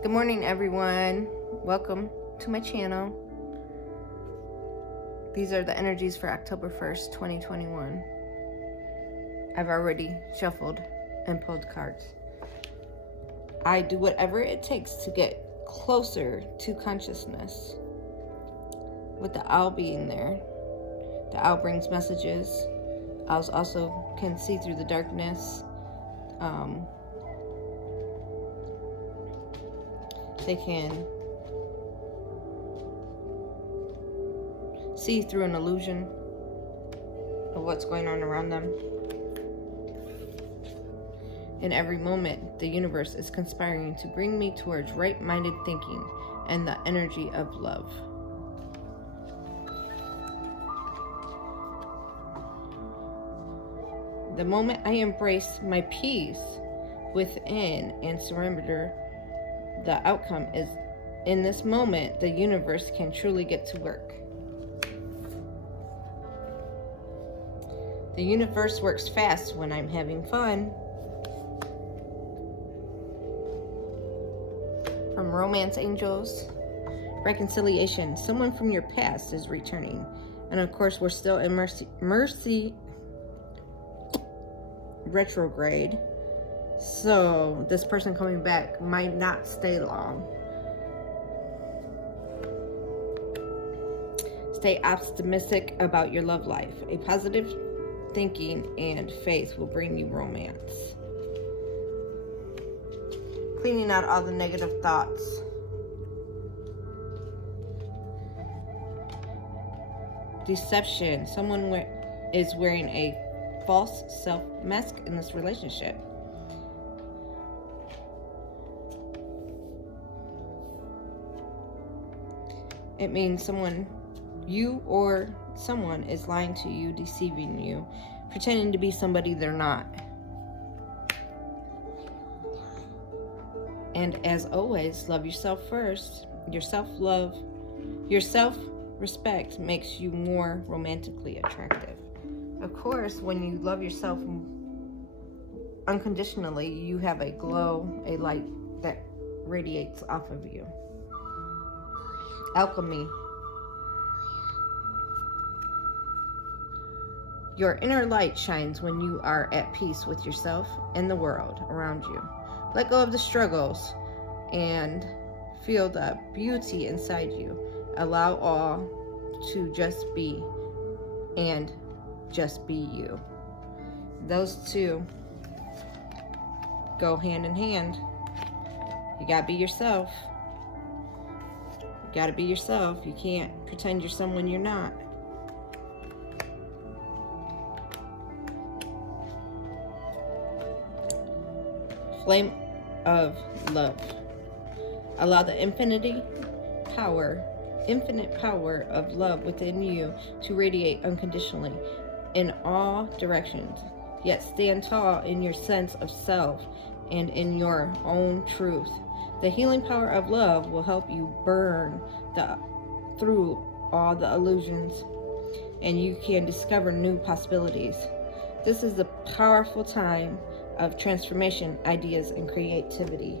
Good morning, everyone. Welcome to my channel. These are the energies for October 1st, 2021. I've already shuffled and pulled cards. I do whatever it takes to get closer to consciousness. With the owl being there, the owl brings messages. Owls also can see through the darkness. They can see through an illusion of what's going on around them. In every moment, the universe is conspiring to bring me towards right-minded thinking and the energy of love. The moment I embrace my peace within and surrender, the outcome is, in this moment, the universe can truly get to work. The universe works fast when I'm having fun. From romance angels, reconciliation, someone from your past is returning. And of course, we're still in Mercy retrograde. So this person coming back might not stay long. Stay optimistic about your love life. A positive thinking and faith will bring you romance. Cleaning out all the negative thoughts. Deception. Someone is wearing a false self mask in this relationship. It means you or someone is lying to you, deceiving you, pretending to be somebody they're not. And as always, love yourself first. Your self-love, your self-respect makes you more romantically attractive. Of course, when you love yourself unconditionally, you have a glow, a light that radiates off of you. Alchemy. Your inner light shines when you are at peace with yourself and the world around you. Let go of the struggles and feel the beauty inside you. Allow all to just be and just be you. Those two go hand in hand. You gotta be yourself. You gotta be yourself. You can't pretend you're someone you're not. Flame of love. Allow the infinite power of love within you to radiate unconditionally in all directions. Yet stand tall in your sense of self and in your own truth. The healing power of love will help you burn through all the illusions, and you can discover new possibilities. This is the powerful time of transformation, ideas, and creativity.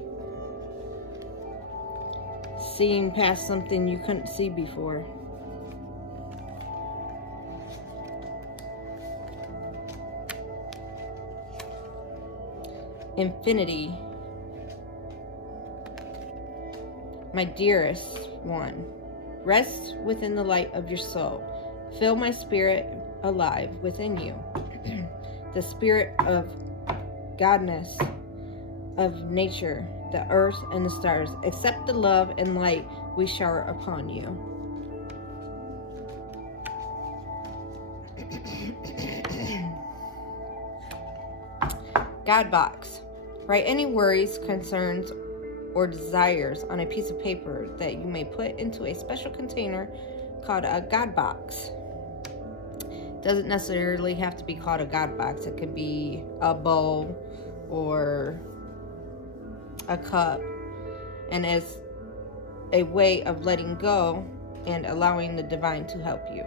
Seeing past something you couldn't see before. Infinity. My dearest one, rest within the light of your soul. Feel my spirit alive within you. The spirit of godness, of nature, the earth and the stars. Accept the love and light we shower upon you. God box. Write any worries, concerns, or desires on a piece of paper that you may put into a special container called a God box. Doesn't necessarily have to be called a God box. It could be a bowl or a cup, and as a way of letting go and allowing the divine to help you.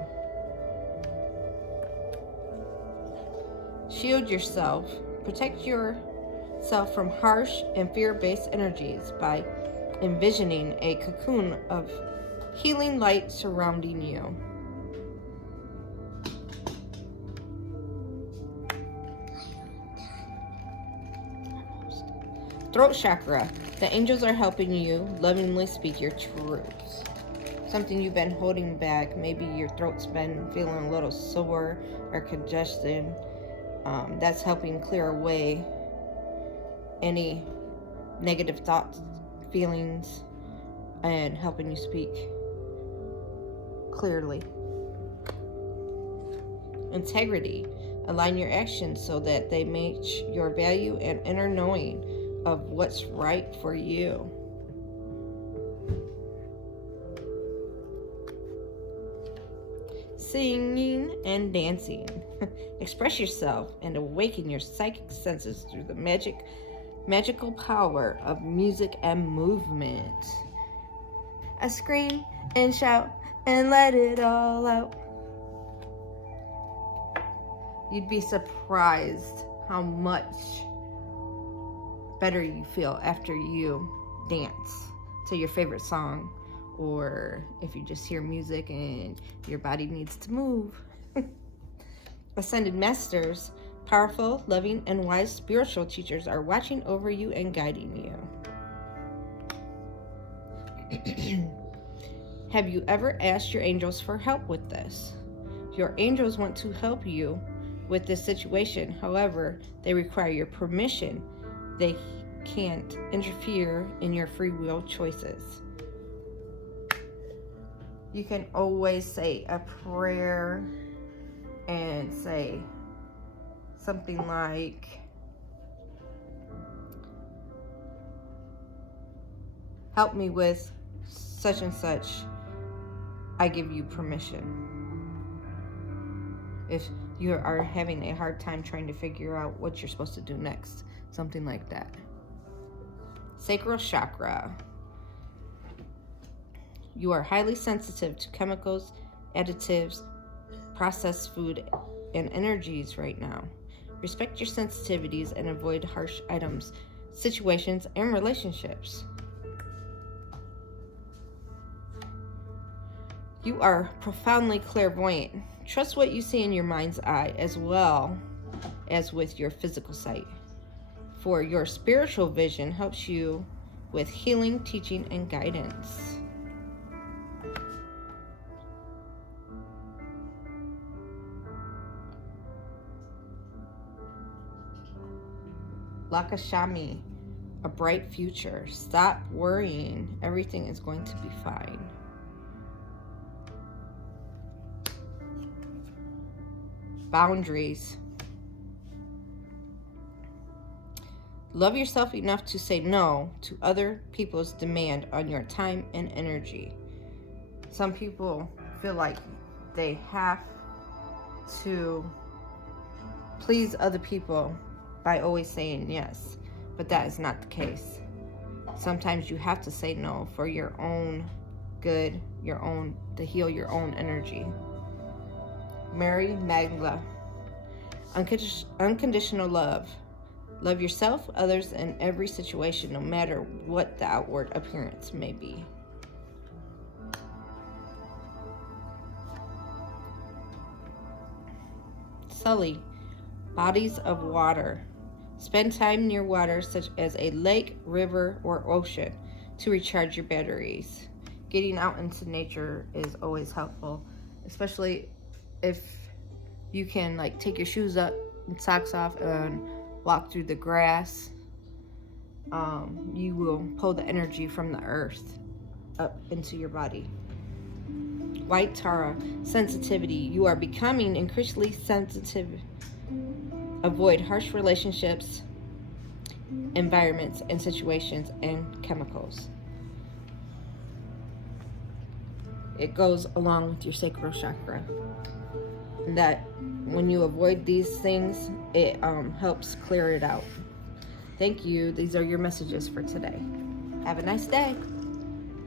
Shield yourself. Protect yourself from harsh and fear-based energies by envisioning a cocoon of healing light surrounding you. Throat chakra. The angels are helping you lovingly speak your truth. Something you've been holding back. Maybe your throat's been feeling a little sore or congested. That's helping clear away any negative thoughts, feelings, and helping you speak clearly. Integrity. Align your actions so that they match your value and inner knowing of what's right for you. Singing and dancing. Express yourself and awaken your psychic senses through the magical power of music and movement. I scream and shout and let it all out. You'd be surprised how much better you feel after you dance to your favorite song, or if you just hear music and your body needs to move. Ascended masters, powerful, loving, and wise spiritual teachers are watching over you and guiding you. Have you ever asked your angels for help with this? Your angels want to help you with this situation. However, they require your permission. They can't interfere in your free will choices. You can always say a prayer and say something like, help me with such and such, I give you permission. If you are having a hard time trying to figure out what you're supposed to do next, something like that. Sacral chakra. You are highly sensitive to chemicals, additives, processed food, and energies right now. Respect your sensitivities and avoid harsh items, situations, and relationships. You are profoundly clairvoyant. Trust what you see in your mind's eye as well as with your physical sight. For your spiritual vision helps you with healing, teaching, and guidance. Lakashami, a bright future. Stop worrying. Everything is going to be fine. Boundaries. Love yourself enough to say no to other people's demand on your time and energy. Some people feel like they have to please other people by always saying yes, but that is not the case. Sometimes you have to say no for your own good, to heal your own energy. Mary Magla, unconditional love. Love yourself, others, and every situation, no matter what the outward appearance may be. Sully, bodies of water. Spend time near water, such as a lake, river, or ocean, to recharge your batteries. Getting out into nature is always helpful, especially if you can take your shoes up and socks off and walk through the grass. You will pull the energy from the earth up into your body. White Tara, sensitivity. You are becoming increasingly sensitive. Avoid harsh relationships, environments, and situations, and chemicals. It goes along with your sacral chakra. That when you avoid these things, it helps clear it out. Thank you. These are your messages for today. Have a nice day.